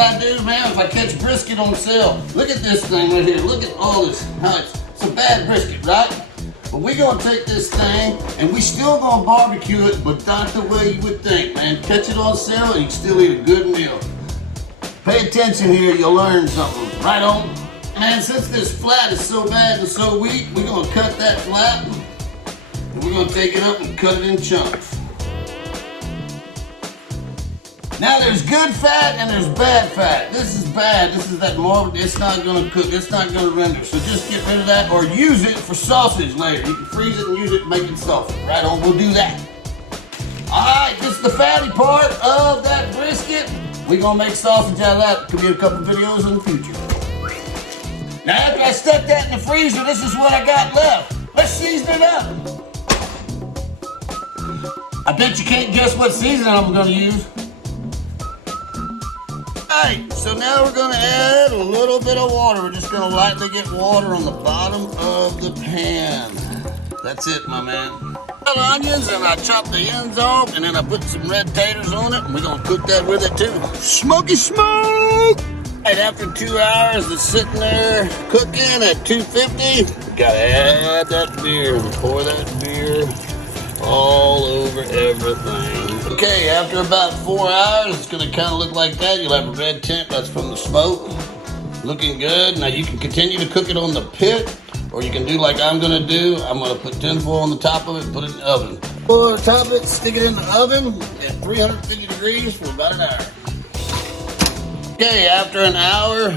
I do, man, if I catch brisket on sale. Look at this thing right here. Look at all this. How it's a bad brisket, right? But we gonna take this thing and we still gonna barbecue it, but not the way you would think, man. Catch it on sale and you can still eat a good meal. Pay attention here, you'll learn something. Right on. Man, since this flat is so bad and so weak, we're gonna cut that flat and we're gonna take it up and cut it in chunks. Now there's good fat and there's bad fat. This is bad. This is that morbid. It's not gonna cook. It's not gonna render. So just get rid of that or use it for sausage later. You can freeze it and use it to make it sausage. Right on, we'll do that. All right, this is the fatty part of that brisket. We're gonna make sausage out of that. Could be a couple videos in the future. Now after I stuck that in the freezer, this is what I got left. Let's season it up. I bet you can't guess what seasoning I'm gonna use. Alright, so now we're gonna add a little bit of water. We're just gonna lightly get water on the bottom of the pan. That's it, my man. Onions, and I chop the ends off, and then I put some red taters on it, and we're gonna cook that with it too. Smoky smoke! Right after 2 hours, it's sitting there cooking at 250. We gotta add that beer and pour that beer all over everything. Okay, after about 4 hours, it's gonna kind of look like that. You'll have a red tint, that's from the smoke. Looking good. Now you can continue to cook it on the pit, or you can do like I'm gonna do. I'm gonna put tinfoil on the top of it and put it in the oven. Put it on top of it, stick it in the oven at 350 degrees for about an hour. Okay, after an hour,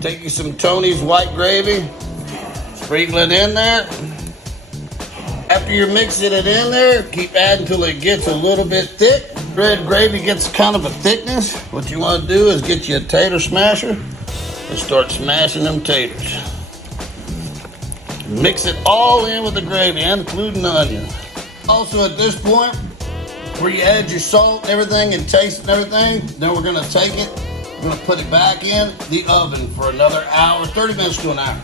take you some Tony's white gravy, sprinkle it in there. After you're mixing it in there, keep adding until it gets a little bit thick. Red gravy gets kind of a thickness. What you want to do is get you a tater smasher and start smashing them taters. Mix it all in with the gravy, including the onions. Also at this point, where you add your salt and everything and taste and everything, then we're gonna take it, we're gonna put it back in the oven for another hour, 30 minutes to an hour.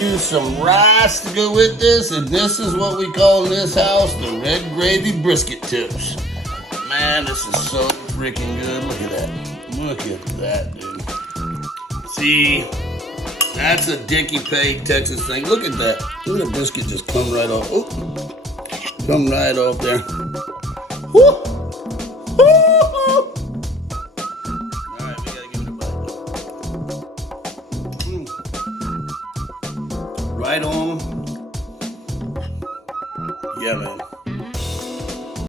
Use some rice to go with this, and this is what we call in this house the red gravy brisket tips. Man, this is so freaking good. Look at that. Look at that, dude. See, that's a Dickie Pay Texas thing. Look at that. Look at the brisket just come right off. Oh, come right off there. Woo!